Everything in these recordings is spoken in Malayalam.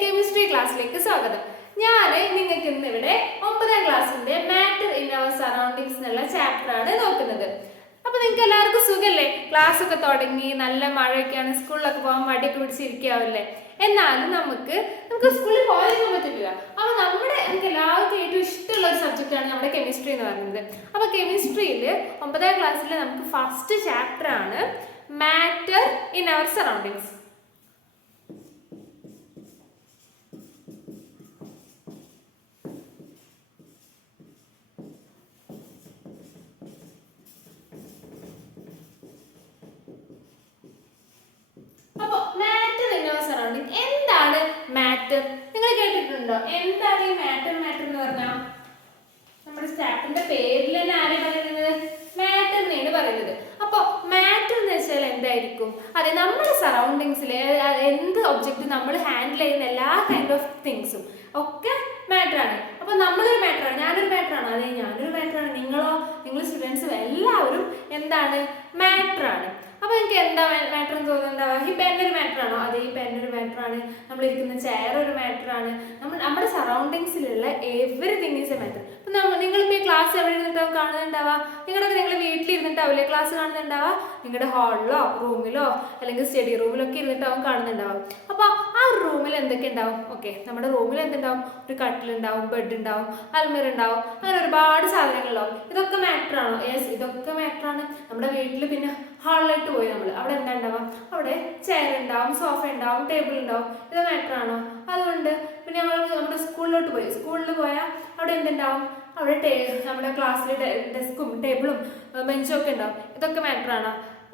കെമിസ്ട്രി ക്ലാസ്സിലേക്ക് സ്വാഗതം. ഞാൻ നിങ്ങൾക്ക് ഇന്ന് ഇവിടെ 9ാം ക്ലാസ്സിന്റെ മാറ്റർ ഇൻ അവർ സറൗണ്ടിങ്സ് എന്നുള്ള ചാപ്റ്റർ ആണ് നോക്കുന്നത്. അപ്പൊ നിങ്ങൾക്ക് എല്ലാവർക്കും സുഖല്ലേ? ക്ലാസ് ഒക്കെ തുടങ്ങി, നല്ല മഴയൊക്കെയാണ്, സ്കൂളിലൊക്കെ പോകാൻ മടിയൊക്കെ പിടിച്ചിരിക്കാവല്ലേ? എന്നാലും നമുക്ക് സ്കൂളിൽ പോകാൻ പറ്റില്ല. അപ്പൊ നമുക്ക് എല്ലാവർക്കും ഏറ്റവും ഇഷ്ടമുള്ള ഒരു സബ്ജക്റ്റ് ആണ് നമ്മുടെ കെമിസ്ട്രി എന്ന് പറയുന്നത്. അപ്പൊ കെമിസ്ട്രിയിൽ 9ാം ക്ലാസ്സിൽ നമുക്ക് ഫസ്റ്റ് ചാപ്റ്റർ ആണ് മാറ്റർ ഇൻ അവർ സറൗണ്ടിങ്സ്. എന്താണ് മാറ്റർ? നിങ്ങൾ കേട്ടിട്ടുണ്ടോ? എന്താണ് ഈ മാറ്റർ എന്ന് പറഞ്ഞാൽ? നമ്മുടെ ചാപ്റ്ററിന്റെ പേരിൽ തന്നെ ആരെ പറയുന്നത്? മാറ്റർ എന്നാണ് പറയുന്നത്. അപ്പൊ മാറ്റർ എന്ന് വെച്ചാൽ എന്തായിരിക്കും? അതെ, നമ്മുടെ സറൗണ്ടിങ്സിൽ എന്ത് ഒബ്ജക്റ്റ് നമ്മൾ ഹാൻഡിൽ ചെയ്യുന്ന എല്ലാ കൈൻഡ് ഓഫ് തിങ്സും ഒക്കെ മാറ്റർ ആണ്. അപ്പൊ നമ്മളൊരു മാറ്റർ ആണ്, ഞാനൊരു മാറ്റർ ആണ്, അതെ ഞാനൊരു മാറ്റർ ആണ്, നിങ്ങൾ സ്റ്റുഡൻസും എല്ലാവരും എന്താണ്? മാറ്റർ ആണ്. അപ്പൊ എനിക്ക് എന്താ മാറ്റർ എന്ന് തോന്നുന്നുണ്ടാവുക? ഈ പെന്നൊരു മാറ്റർ ആണോ? അതെ, ഈ പെന്നൊരു മാറ്റർ ആണ്. നമ്മളിരിക്കുന്ന ചെയർ ഒരു മാറ്റർ ആണ്. നമ്മുടെ സറൗണ്ടിങ്സിലുള്ള എവറിത്തിങ് ഈസ് എ മാറ്റർ. അപ്പൊ നിങ്ങളിപ്പോൾ ഈ ക്ലാസ് എവിടെ ഇരുന്നിട്ടാവും കാണുന്നുണ്ടാവുക? നിങ്ങൾ വീട്ടിലിരുന്നിട്ടാവില്ലേ ക്ലാസ് കാണുന്നുണ്ടാവുക? നിങ്ങളുടെ ഹാളിലോ റൂമിലോ അല്ലെങ്കിൽ സ്റ്റഡി റൂമിലൊക്കെ ഇരുന്നിട്ടാവും കാണുന്നുണ്ടാവും. അപ്പൊ ആ ഒരു റൂമിൽ എന്തൊക്കെ ഉണ്ടാവും? ഓക്കെ, നമ്മുടെ റൂമിൽ എന്തുണ്ടാവും? ഒരു കട്ടിലുണ്ടാവും, ബെഡ് ഉണ്ടാവും, അൽമിറ ഉണ്ടാവും, അങ്ങനെ ഒരുപാട് സാധനങ്ങളുണ്ടാവും. ഇതൊക്കെ മാറ്റർ ആണോ? യെസ്, ഇതൊക്കെ മാറ്റർ ആണ്. നമ്മുടെ വീട്ടിൽ പിന്നെ ഹാളിലായിട്ട് പോയി അവിടെ എന്താ ഉണ്ടാവാം? അവിടെ ചെയർ ഉണ്ടാവും, സോഫ ഉണ്ടാവും, ടേബിൾ ഉണ്ടാവും. ഇത് മാറ്റർ ആണോ? അതുകൊണ്ട് പിന്നെ നമ്മുടെ സ്കൂളിൽ പോയാൽ അവിടെ എന്തുണ്ടാവും? അവിടെ നമ്മുടെ ക്ലാസ്സിൽ ഡെസ്കും ടേബിളും ബെഞ്ചും ഒക്കെ ഉണ്ടാവും. ഇതൊക്കെ മാറ്റർ ആണോ?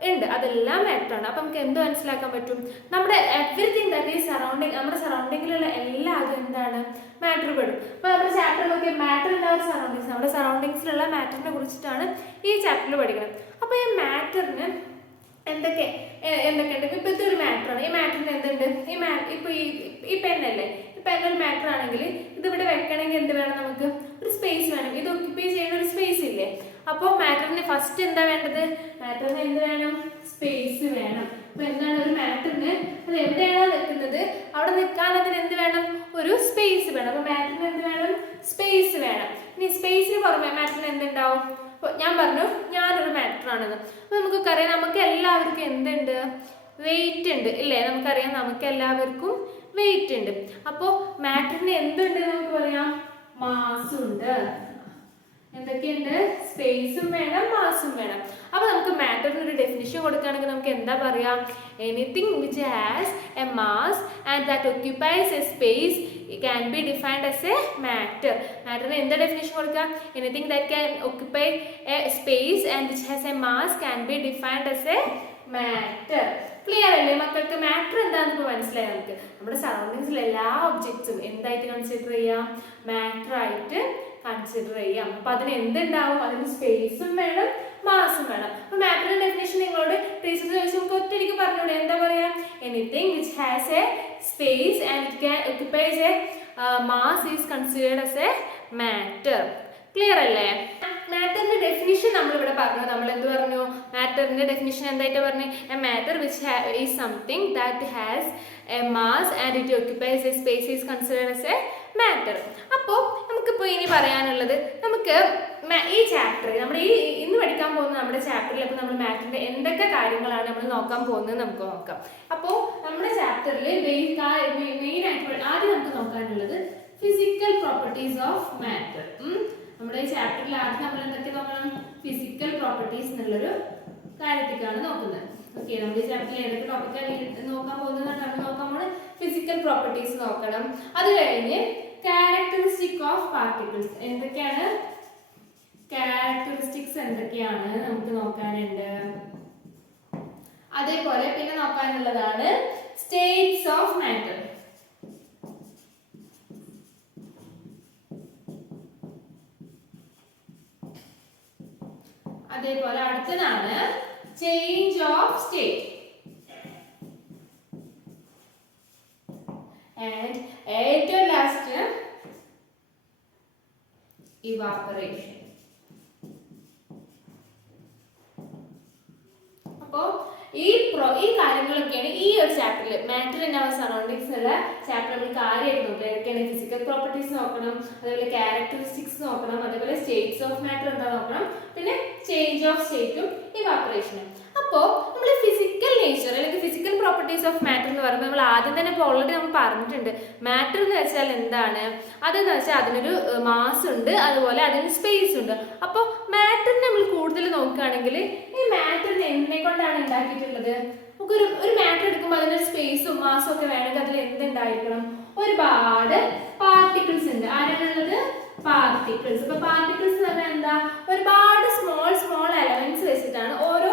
ഉണ്ട്, അതെല്ലാം മാറ്റർ ആണ്. അപ്പൊ നമുക്ക് എന്ത് മനസ്സിലാക്കാൻ പറ്റും? നമ്മുടെ എവറിത്തിങ് ദാറ്റ് ഈസ് സറൗണ്ടിങ്, നമ്മുടെ സറൗണ്ടിങ്ങിലുള്ള എല്ലാതും എന്താണ്? മാറ്റർ പെടും. അപ്പൊ നമ്മുടെ ചാപ്റ്ററിലൊക്കെ മാറ്റർ ഇൻ അവർ സറൗണ്ടിങ്സ്, നമ്മുടെ സറൗണ്ടിങ്സിലുള്ള മാറ്ററിനെ കുറിച്ചിട്ടാണ് ഈ ചാപ്റ്ററിൽ പഠിക്കുന്നത്. അപ്പൊ ഈ മാറ്ററിന് എന്തൊക്കെയുണ്ട്? ഇപ്പൊ ഇതൊരു മാറ്റർ ആണ്. ഈ മാറ്ററിന് എന്തുണ്ട്? ഇപ്പൊ ഈ പെന്നല്ലേ, ഈ പെന്നൊരു മാറ്റർ ആണെങ്കിൽ ഇതിവിടെ വെക്കണമെങ്കിൽ എന്ത് വേണം? നമുക്ക് ഒരു സ്പേസ് വേണം. ഇത് ഒക്യുപ്പൈ ചെയ്യുന്ന ഒരു സ്പേസ് ഇല്ലേ? അപ്പോൾ മാറ്ററിന് ഫസ്റ്റ് എന്താ വേണ്ടത്? മാറ്ററിന് എന്ത് വേണം? സ്പേസ് വേണം. അപ്പൊ എന്താണ് ഒരു മാറ്ററിന്? അത് എവിടെയാണോ നിൽക്കുന്നത് അവിടെ നിൽക്കാൻ അതിന് എന്ത് വേണം? ഒരു സ്പേസ് വേണം. അപ്പൊ മാറ്ററിന് എന്ത് വേണം? സ്പേസ് വേണം. ഇനി സ്പേസിന് പുറമെ മാറ്ററിന് എന്തുണ്ടാവും? അപ്പോൾ ഞാൻ പറഞ്ഞു ഞാനൊരു മാറ്റർ ആണെന്ന്. അപ്പൊ നമുക്കൊക്കെ അറിയാം, നമുക്ക് എല്ലാവർക്കും എന്തുണ്ട്? വെയിറ്റ് ഉണ്ട് ഇല്ലേ? നമുക്കറിയാം, നമുക്ക് എല്ലാവർക്കും വെയിറ്റ് ഉണ്ട്. അപ്പോൾ മാറ്ററിന് എന്തുണ്ട്? നമുക്ക് പറയാം മാസ് ഉണ്ട്. എന്തൊക്കെയുണ്ട്? സ്പേസും വേണം, മാസും വേണം. അപ്പൊ നമുക്ക് മാറ്ററിന് ഒരു ഡെഫിനിഷൻ കൊടുക്കുകയാണെങ്കിൽ നമുക്ക് എന്താ പറയാ? Anything which has A mass and that occupies A space can be defined as a matter. മാറ്ററിന് എന്താ ഡെഫിനിഷൻ കൊടുക്കുക? Anything that can occupy A space and which has A mass can be defined as a matter. Clear അല്ലേ മക്കൾക്ക്? മാറ്റർ എന്താണെന്ന് ഇപ്പോൾ മനസ്സിലായി. നമുക്ക് നമ്മുടെ സറൗണ്ടിങ്സിൽ എല്ലാ ഒബ്ജക്ട്സും എന്തായിട്ട് കൺസിഡർ ചെയ്യാം? മാറ്റർ ആയിട്ട് കൺസിഡർ ചെയ്യാം. അപ്പൊ അതിന് എന്തുണ്ടാവും? അതിന് സ്പേസും വേണം, മാസും വേണം. അപ്പൊ മാറ്ററിന്റെ ഡെഫിനിഷൻ നിങ്ങളോട് ടീച്ചർ ചോദിച്ചു നമുക്ക് ഒറ്റയ്ക്ക് പറഞ്ഞൂടെ? എന്താ പറയാ? Anything which has A space and it can occupies A mass is considered as A matter. Clear അല്ലേ? മാറ്ററിന്റെ ഡെഫിനിഷൻ നമ്മളിവിടെ പറഞ്ഞു. നമ്മൾ എന്ത് പറഞ്ഞു? മാറ്ററിന്റെ ഡെഫിനിഷൻ എന്തായിട്ട് പറഞ്ഞു? A matter which is something that has A mass and it occupies A space is considered as A matter. അപ്പോൾ നമുക്കിപ്പോൾ ഇനി പറയാനുള്ളത്, നമുക്ക് ഈ ചാപ്റ്റർ നമ്മുടെ ഇന്ന് പഠിക്കാൻ പോകുന്ന നമ്മുടെ ചാപ്റ്ററിൽ അപ്പോൾ നമ്മൾ മാറ്ററിന്റെ എന്തൊക്കെ കാര്യങ്ങളാണ് നമ്മൾ നോക്കാൻ പോകുന്നത് നമുക്ക് നോക്കാം. അപ്പോൾ നമ്മുടെ ചാപ്റ്ററിൽ മെയിൻ ആയിട്ട് ആദ്യം നമുക്ക് നോക്കാനുള്ളത് ഫിസിക്കൽ പ്രോപ്പർട്ടീസ് ഓഫ് മാറ്റർ. നമ്മുടെ ഈ ചാപ്റ്ററിൽ ആദ്യം നമ്മൾ എന്തൊക്കെ നോക്കണം? ഫിസിക്കൽ പ്രോപ്പർട്ടീസ് എന്നുള്ളൊരു കാര്യത്തേക്കാണ് നോക്കുന്നത്. ഓക്കെ, നമ്മുടെ ഈ ചാപ്റ്ററിൽ ഏതൊക്കെ ടോപ്പിക്കാണ് നോക്കാൻ പോകുന്നതാണ്? നമ്മൾ നോക്കാൻ പോകുന്നത് ഫിസിക്കൽ പ്രോപ്പർട്ടീസ് നോക്കണം. അത് കഴിഞ്ഞ് ക്യാരക്ടറിസ്റ്റിക് ഓഫ് പാർട്ടിക്കിൾസ്, എന്തൊക്കെയാണ് ക്യാരക്ടറിസ്റ്റിക്സ് എന്തൊക്കെയാണ് നമുക്ക് നോക്കാനുണ്ട്. അതേപോലെ പിന്നെ നോക്കാനുള്ളതാണ് സ്റ്റേറ്റ്സ് ഓഫ് മാറ്റർ. അതേപോലെ അടുത്തതാണ് ചേഞ്ച് ഓഫ് സ്റ്റേറ്റ്. ആൻഡ് ഏറ്റവും ലാസ്റ്റ് ഇവാപ്പറേഷൻ. അപ്പോൾ ഈ കാര്യങ്ങളൊക്കെയാണ് ഈ ഒരു ചാപ്റ്റർ ചാപ്റ്ററിൽ മാറ്റർ ഇൻ അവർ സറൗണ്ടിങ്സ് എന്നുള്ള ചാപ്റ്റർ നമ്മൾ കാര്യമായിട്ട് നോക്കുക. ഏതൊക്കെയാണ് ഫിസിക്കൽ പ്രോപ്പർട്ടീസ് നോക്കണം, അതേപോലെ ക്യാരക്ടറിസ്റ്റിക്സ് നോക്കണം, അതേപോലെ സ്റ്റേറ്റ്സ് ഓഫ് മാറ്റർ എന്താ നോക്കണം, പിന്നെ ചേഞ്ച് ഓഫ് സ്റ്റേറ്റും ഇവാപ്പറേഷനും. അപ്പോൾ നമ്മൾ ഫിസിക്കൽ നേച്ചർ അല്ലെങ്കിൽ ഫിസിക്കൽ പ്രോപ്പർട്ടീസ് ഓഫ് മാറ്റർ എന്ന് പറയുമ്പോൾ നമ്മൾ ആദ്യം തന്നെ ഇപ്പോൾ ഓൾറെഡി നമ്മൾ പറഞ്ഞിട്ടുണ്ട്. മാറ്റർ എന്ന് വെച്ചാൽ എന്താണ്? അതെന്ന് വെച്ചാൽ അതിനൊരു മാസ് ഉണ്ട്, അതുപോലെ അതിന് സ്പേസ് ഉണ്ട്. അപ്പോൾ മാറ്ററിനെ നമ്മൾ കൂടുതൽ നോക്കുകയാണെങ്കിൽ ഈ മാറ്ററിനെ എന്തിനെ കൊണ്ടാണ് ഉണ്ടാക്കിയിട്ടുള്ളത്? ഒരു മാറ്റർ എടുക്കുമ്പോൾ അതിനൊരു സ്പേസും മാസും ഒക്കെ വേണമെങ്കിൽ അതിൽ എന്തുണ്ടായിരിക്കണം? ഒരുപാട് പാർട്ടിക്കിൾസ് ഉണ്ട്. ആരാണുള്ളത്? പാർട്ടിക്കിൾസ്. അപ്പൊ പാർട്ടിക്കിൾസ് എന്ന് പറഞ്ഞാൽ എന്താ? ഒരുപാട് സ്മോൾ എലമെന്റ്സ് വെച്ചിട്ടാണ് ഓരോ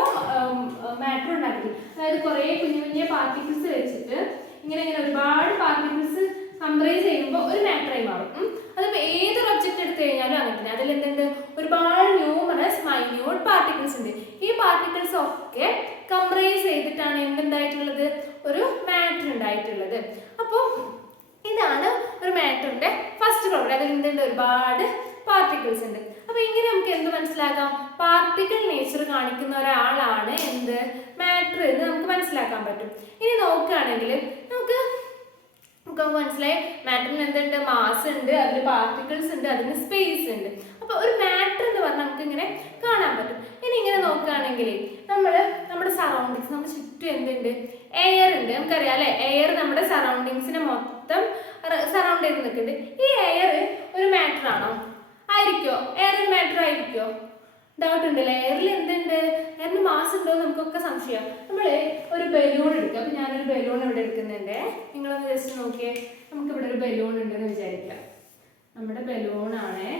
മാറ്റർ ഉണ്ടാക്കുന്നത്. അതായത് കുറെ കുഞ്ഞു പാർട്ടിക്കിൾസ് വെച്ചിട്ട് ഇങ്ങനെ ഒരുപാട് പാർട്ടിക്കിൾസ് കംപ്രൈസ് ചെയ്യുമ്പോൾ ഒരു മാറ്ററായി മാറും. അതിപ്പോൾ ഏതൊരു ഒബ്ജക്റ്റ് എടുത്തു കഴിഞ്ഞാലും അങ്ങനെ തന്നെ. അതിൽ എന്തുണ്ട്? ഒരുപാട് ന്യൂമറസ് മൈന്യൂട്ട് പാർട്ടിക്കിൾസ് ഉണ്ട്. ഈ പാർട്ടിക്കിൾസ് ഒക്കെ കംപ്രൈസ് ചെയ്തിട്ടാണ് എന്തുണ്ടായിട്ടുള്ളത്? ഒരു മാറ്റർ ഉണ്ടായിട്ടുള്ളത്. അപ്പോൾ ഇതാണ് ഒരു മാറ്ററിന്റെ ഫസ്റ്റ് പ്രോപ്പർട്ടി. അതിൽ എന്തുണ്ട്? ഒരുപാട് പാർട്ടിക്കിൾസ് ഉണ്ട്. അപ്പൊ ഇങ്ങനെ നമുക്ക് എന്ത് മനസ്സിലാക്കാം? പാർട്ടിക്കിൾ നേച്ചർ കാണിക്കുന്ന ഒരാളാണ് എന്ത്? മാറ്റർ എന്ന് നമുക്ക് മനസ്സിലാക്കാൻ പറ്റും. ഇനി നോക്കുകയാണെങ്കിൽ നമുക്ക് മനസ്സിലായി മാറ്ററിന് എന്തുണ്ട്? മാസ് ഉണ്ട്, അതിൽ പാർട്ടിക്കിൾസ് ഉണ്ട്, അതിന് സ്പേസ് ഉണ്ട്. അപ്പൊ ഒരു മാറ്റർ എന്ന് പറഞ്ഞാൽ നമുക്ക് ഇങ്ങനെ കാണാൻ പറ്റും. ഇനി ഇങ്ങനെ നോക്കുകയാണെങ്കിൽ നമ്മുടെ സറൗണ്ടിങ്സ്, നമ്മുടെ ചുറ്റും എന്തുണ്ട്? എയർ ഉണ്ട്. നമുക്കറിയാം അല്ലെ, എയർ നമ്മുടെ സറൗണ്ടിങ്സിനെ മൊത്തം സറൗണ്ട് ചെയ്ത് നിൽക്കുന്നുണ്ട്. ഈ എയർ ഒരു മാറ്റർ ആണോ? ആയിരിക്കോ? എയർ ഒരു മാറ്റർ ആയിരിക്കോ? ഡൗട്ട് ഉണ്ടല്ലേ? എയറിൽ എന്തുണ്ട്? എയറിന് മാസ് ഉണ്ടോ എന്ന് നമുക്കൊക്കെ സംശയം. നമ്മൾ ഒരു ബലൂൺ എടുക്കുക. അപ്പൊ ഞാനൊരു ബലൂൺ ഇവിടെ എടുക്കുന്നുണ്ട്. നിങ്ങളൊന്ന് ജസ്റ്റ് നോക്കിയേ. നമുക്കിവിടെ ഒരു ബലൂൺ ഉണ്ടെന്ന് വിചാരിക്കാം. നമ്മുടെ ബലൂണാണേ.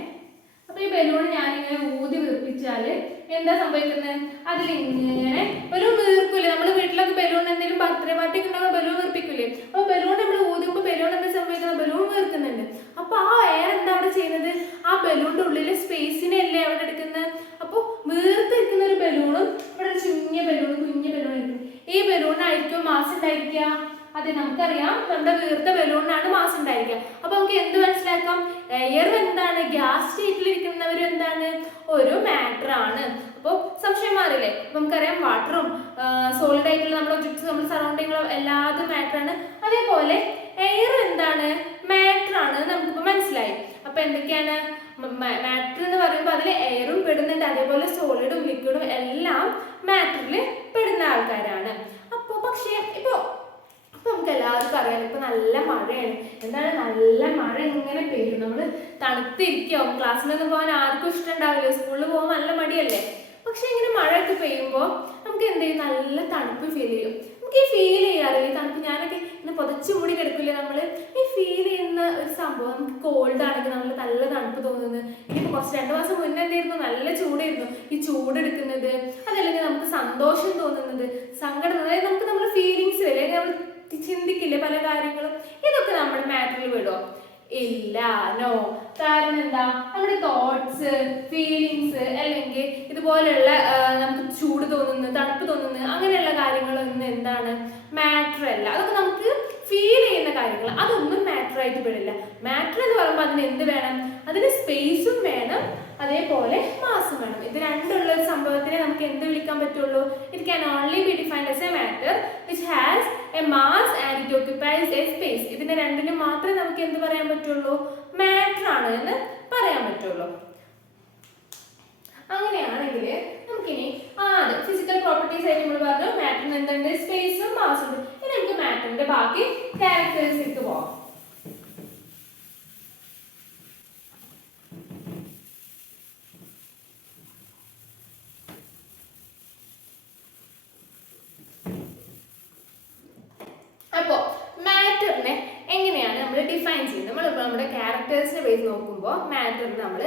അപ്പൊ ഈ ബലൂൺ ഞാനിങ്ങനെ ഊതി വീർപ്പിച്ചാല് എന്താ സംഭവിക്കുന്നത്? അതിലിങ്ങനെ ഒരു വീർപ്പില്ലേ? നമ്മൾ വീട്ടിലൊക്കെ ബലൂൺ എന്തെങ്കിലും ബർത്ത്ഡേ പാർട്ടി ഒക്കെ ഉണ്ടാകുമ്പോൾ ബലൂൺ വീർപ്പിക്കില്ലേ? അപ്പൊ ബലൂൺ നമ്മൾ ഊതുമ്പോൾ ബലൂൺ എന്താ സംഭവിക്കുന്നത്? ബലൂൺ വീർക്കുന്നുണ്ട്. അപ്പൊ ആ എയർ എന്താ അവിടെ ചെയ്യുന്നത്? ആ ബലൂണിന്റെ ഉള്ളിലെ സ്പേസിനെ അല്ലേ അവിടെ എടുക്കുന്നത്? അപ്പോൾ വീർത്തിരിക്കുന്ന ഒരു ബലൂണും ഇവിടെ ഒരു കുഞ്ഞ ബലൂൺ ഇരിക്കും. ഈ ബലൂണായിരിക്കും മാസ് ഉണ്ടായിരിക്കുക. അതെ, നമുക്കറിയാം നമ്മുടെ വീർത്ത ബലൂണിനാണ് മാസ് ഉണ്ടായിരിക്കുക. അപ്പൊ നമുക്ക് എന്ത് മനസ്സിലാക്കാം? എയർ എന്താണ്? ഗ്യാസ് സ്റ്റേറ്റിൽ ഇരിക്കുന്നവർ എന്താണ്? ഒരു മാറ്റർ ആണ്. അപ്പോൾ സംശയം മാറില്ലേ? അപ്പൊ നമുക്കറിയാം വാട്ടറും സോളിഡ് ആയിട്ടുള്ള നമ്മുടെ ഒബ്ജക്ട്സ്, നമ്മുടെ സറൗണ്ടിങ്ങും എല്ലാതും മാറ്റർ ആണ്. അതേപോലെ എയർ എന്താണ്? മാറ്റർ ആണ് നമുക്കിപ്പോ മനസ്സിലായി. അപ്പൊ എന്തൊക്കെയാണ് മാറ്റർ എന്ന് പറയുമ്പോൾ അതിൽ എയറും പെടുന്നുണ്ട്, അതേപോലെ സോളിഡും ലിക്വിഡും എല്ലാം മാറ്ററിൽ പെടുന്ന ആൾക്കാരാണ്. അപ്പോൾ പക്ഷേ ഇപ്പൊ നമുക്ക് എല്ലാവർക്കും അറിയാം, ഇപ്പൊ നല്ല മഴയാണ്. എന്താണ്? നല്ല മഴ ഇങ്ങനെ പെയ്യും. നമ്മൾ തണുത്തിരിക്കും. ക്ലാസ്സിലൊന്നും പോകാൻ ആർക്കും ഇഷ്ടം ഉണ്ടാവില്ല. സ്കൂളിൽ പോകാൻ നല്ല മടിയല്ലേ? പക്ഷെ ഇങ്ങനെ മഴയൊക്കെ പെയ്യുമ്പോൾ നമുക്ക് എന്ത് ചെയ്യും? നല്ല തണുപ്പ് ഫീൽ ചെയ്യും. നമുക്ക് ഈ ഫീൽ ചെയ്യാറില്ല തണുപ്പ്? ഞാനൊക്കെ ഇങ്ങനെ പുതച്ചു മൂടി കിടക്കില്ലേ? നമ്മൾ ഈ ഫീൽ ചെയ്യുന്ന ഒരു സംഭവം. നമുക്ക് കോൾഡ് ആണെങ്കിൽ നമ്മൾ നല്ല തണുപ്പ് തോന്നുന്നത്. ഇനിയിപ്പോൾ കുറച്ച് 2 മാസം മുന്നേ എന്തായിരുന്നു? നല്ല ചൂടായിരുന്നു. ഈ ചൂടെടുക്കുന്നത്, അതല്ലെങ്കിൽ നമുക്ക് സന്തോഷം തോന്നുന്നത്, സങ്കടം, അതായത് നമുക്ക് നമ്മുടെ ഫീലിങ്സ് വരെ നമ്മൾ ചിന്തിക്കില്ലേ പല കാര്യങ്ങളും? ഇതൊക്കെ നമ്മുടെ മാറ്ററിൽ വിടുമോ? ഇല്ല, നോ. കാരണം എന്താ? നമ്മുടെ തോട്ട്സ്, ഫീലിങ്സ്, അല്ലെങ്കിൽ ഇതുപോലെയുള്ള നമുക്ക് ചൂട് തോന്നുന്നു, തണുപ്പ് തോന്നുന്നു, അങ്ങനെയുള്ള കാര്യങ്ങളൊന്നും എന്താണ്? മാറ്റർ അല്ല. അതൊക്കെ നമുക്ക് ഫീൽ ചെയ്യുന്ന കാര്യങ്ങൾ, അതൊന്നും മാറ്റർ ആയിട്ട് പെടില്ല. മാറ്റർ എന്ന് പറയുമ്പോൾ അതിന് എന്ത് വേണം? അതിന് സ്പേസും വേണം, അതേപോലെ മാസും വേണം. ഇത് രണ്ടുള്ള ഒരു സംഭവത്തിനെ നമുക്ക് എന്ത് വിളിക്കാൻ പറ്റുള്ളൂ? It can only be defined as A matter which has A mass and it occupies A space. ഇതിന് രണ്ടിനും മാത്രമേ നമുക്ക് എന്ത് പറയാൻ പറ്റുള്ളൂ? മാറ്റർ ആണ് എന്ന് പറയാൻ പറ്റുള്ളൂ. അങ്ങനെയാണെങ്കിൽ നമുക്കിനി ആദ്യം ഫിസിക്കൽ പ്രോപ്പർട്ടീസ് ആയിട്ട് നമ്മൾ പറഞ്ഞു. മാറ്ററിന് എന്തുണ്ട്? സ്പേസും മാസും ഉണ്ട്. ഇനി നമുക്ക് മാറ്ററിന്റെ ബാക്കി ക്യാരക്ടേഴ്സിലേക്ക് പോവാം. അപ്പോൾ മാറ്ററിനെ എങ്ങനെയാണ് നമ്മൾ ഡിഫൈൻ ചെയ്യുന്നത്? നമ്മളിപ്പോൾ നമ്മുടെ ക്യാരക്ടേഴ്സിനെ ബേസ് നോക്കുമ്പോൾ മാറ്ററിന് നമ്മൾ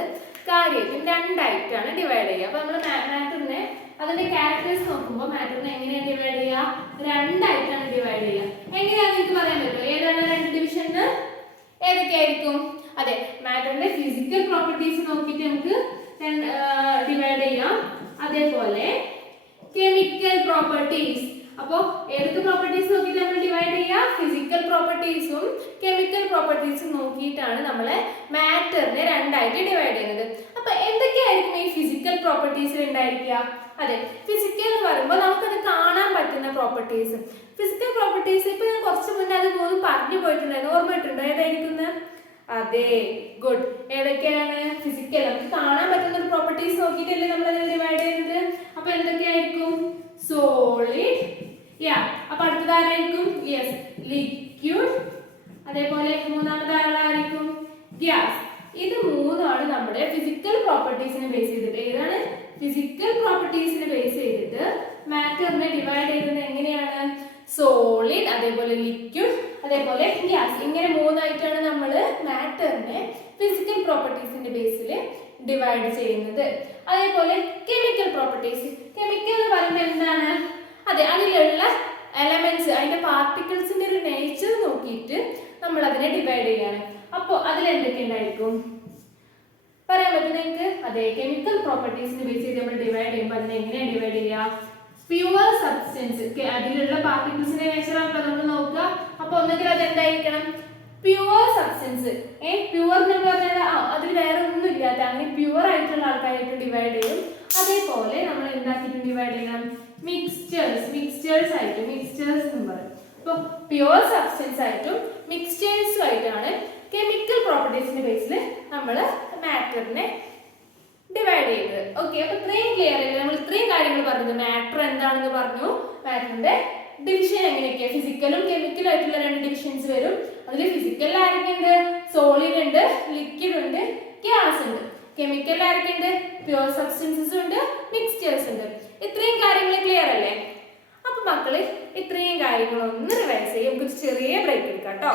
കാര്യമായിട്ടും 2 ആയിട്ടാണ് ഡിവൈഡ് ചെയ്യുക. അപ്പോൾ നമ്മൾ മാറ്ററിനെ അതിന്റെ ക്യാരക്ടേഴ്സ് നോക്കുമ്പോൾ മാറ്ററിനെ എങ്ങനെയാണ് ഡിവൈഡ് ചെയ്യുക? 2 ആയിട്ടാണ് ഡിവൈഡ് ചെയ്യുക. എങ്ങനെയാണെന്ന് എനിക്ക് പറയാൻ പറ്റുമോ? ഏതാണ് 2 ഡിവിഷന്? ഏതൊക്കെയായിരിക്കും? അതെ, മാറ്ററിന്റെ ഫിസിക്കൽ പ്രോപ്പർട്ടീസ് നോക്കിയിട്ട് നമുക്ക് ഡിവൈഡ് ചെയ്യാം. അതേപോലെ കെമിക്കൽ പ്രോപ്പർട്ടീസ്. അപ്പോൾ ഏതൊക്കെ പ്രോപ്പർട്ടീസ് നോക്കിയിട്ട് നമ്മൾ ഡിവൈഡ് ചെയ്യുക? ഫിസിക്കൽ പ്രോപ്പർട്ടീസും കെമിക്കൽ പ്രോപ്പർട്ടീസും നോക്കിയിട്ടാണ് നമ്മൾ മാറ്ററിനെ 2 ആയിട്ട് ഡിവൈഡ് ചെയ്യുന്നത്. അപ്പൊ എന്തൊക്കെയായിരിക്കും ഈ ഫിസിക്കൽ പ്രോപ്പർട്ടീസിൽ ഉണ്ടായിരിക്കുക? അതെ, ഫിസിക്കൽ എന്ന് പറയുമ്പോൾ നമുക്കത് കാണാൻ പറ്റുന്ന പ്രോപ്പർട്ടീസ്. ഫിസിക്കൽ പ്രോപ്പർട്ടീസ് ഇപ്പൊ ഞാൻ കുറച്ച് മുന്നേ അത് മൂന്ന് പറഞ്ഞു പോയിട്ടുണ്ടായിരുന്നു, ഓർമ്മയിട്ടുണ്ടോ ഏതായിരിക്കുന്ന? അതെ, ഗുഡ്. ഏതൊക്കെയാണ് ഫിസിക്കൽ? നമുക്ക് കാണാൻ പറ്റുന്ന ഒരു പ്രോപ്പർട്ടീസ് നോക്കിയിട്ടല്ലേ നമ്മൾ അതിനെ ഡിവൈഡ് ചെയ്യുന്നത്. അപ്പൊ എന്തൊക്കെയായിരിക്കും? സോളിഡ്, യാ. അപ്പൊ അടുത്തത് ആരായിരിക്കും? Yes, liquid. അതേപോലെ മൂന്നാമത്തെ ആളായിരിക്കും? ഗ്യാസ്. ഇത് മൂന്നാണ് നമ്മുടെ ഫിസിക്കൽ പ്രോപ്പർട്ടീസിനെ ബേസ് ചെയ്തിട്ട്. ഏതാണ്? ഫിസിക്കൽ പ്രോപ്പർട്ടീസിനെ ബേസ് ചെയ്തിട്ട് മാറ്ററിനെ ഡിവൈഡ് ചെയ്യുന്നത് എങ്ങനെയാണ്? സോളിഡ്, അതേപോലെ ലിക്വിഡ്, അതേപോലെ ഗ്യാസ്. ഇങ്ങനെ മൂന്നായിട്ടാണ് നമ്മൾ മാറ്ററിനെ ഫിസിക്കൽ പ്രോപ്പർട്ടീസിന്റെ ബേസിൽ ഡിവൈഡ് ചെയ്യുന്നത്. അതേപോലെ കെമിക്കൽ പ്രോപ്പർട്ടീസ്. കെമിക്കൽ എന്ന് പറയുമ്പോൾ എന്താണ്? അതെ, അതിലുള്ള എലമെന്റ്സ്, അതിന്റെ പാർട്ടിക്കിൾസിന്റെ ഒരു നേച്ചർ നോക്കിയിട്ട് നമ്മൾ അതിനെ ഡിവൈഡ് ചെയ്യാണ്. അപ്പോൾ അതിൽ എന്തൊക്കെ ഉണ്ടായിരിക്കും പറയാൻ പറ്റും നിങ്ങൾക്ക്? അതെ, കെമിക്കൽ പ്രോപ്പർട്ടീസിനെ ബേസ് ചെയ്ത് നമ്മൾ ഡിവൈഡ് ചെയ്യുമ്പോൾ അതിനെ എങ്ങനെയാണ് ഡിവൈഡ് ചെയ്യുക? പ്യുവർ സബ്സ്റ്റൻസ്, അതിലുള്ള പാർട്ടിക്കിൾസിന്റെ നേച്ചർ ആണല്ലോ നമ്മൾ നോക്കുക. അപ്പൊ ഒന്നുകിൽ അത് എന്തായിരിക്കണം? Pure substance. പ്യുവർ എന്ന് പറഞ്ഞാൽ അതിൽ വേറെ ഒന്നും ഇല്ലാത്ത അങ്ങനെ പ്യുവർ ആയിട്ടുള്ള ആൾക്കാരായിട്ട് ഡിവൈഡ് ചെയ്യും. അതേപോലെ നമ്മൾ എന്താക്കിയിട്ട് ഡിവൈഡ് ചെയ്യണം? മിക്സ്ചേഴ്സ് ആയിട്ട്, മിക്സ്ചേഴ്സ് എന്ന് പറയും. അപ്പൊ പ്യുവർ സബ്സ്റ്റൻസ് ആയിട്ടും മിക്സ്ചേഴ്സും ആയിട്ടാണ് കെമിക്കൽ പ്രോപ്പർട്ടീസിന്റെ ബേസിൽ നമ്മൾ മാറ്ററിനെ ഡിവൈഡ് ചെയ്യുന്നത്. ഓക്കെ, അപ്പൊ ഇത്രയും ക്ലിയർ അല്ലേ? നമ്മൾ ഇത്രയും കാര്യങ്ങൾ പറഞ്ഞത്. മാറ്റർ എന്താണെന്ന് പറഞ്ഞു, മാറ്ററിന്റെ ഡിവിഷൻ എങ്ങനെയൊക്കെയാണ്, ഫിസിക്കലും കെമിക്കലും ആയിട്ടുള്ള രണ്ട് ഡിവിഷൻസ് വരും. അതിൽ ഫിസിക്കലിൽ ആരൊക്കെയുണ്ട്? സോളിഡ് ഉണ്ട്, ലിക്വിഡ് ഉണ്ട്, ഗ്യാസ് ഉണ്ട്. കെമിക്കലിൽ ആരൊക്കെയുണ്ട്? പ്യുവർ സബ്സ്റ്റൻസസ് ഉണ്ട്, മിക്സ്ചേഴ്സ് ഉണ്ട്. ഇത്രയും കാര്യങ്ങൾ ക്ലിയർ അല്ലേ? അപ്പൊ മക്കള് ഇത്രയും കാര്യങ്ങൾ ഒന്ന് റിവൈസ് ചെയ്യും. നമുക്ക് ചെറിയ ബ്രേക്ക് എടുക്കാം കേട്ടോ.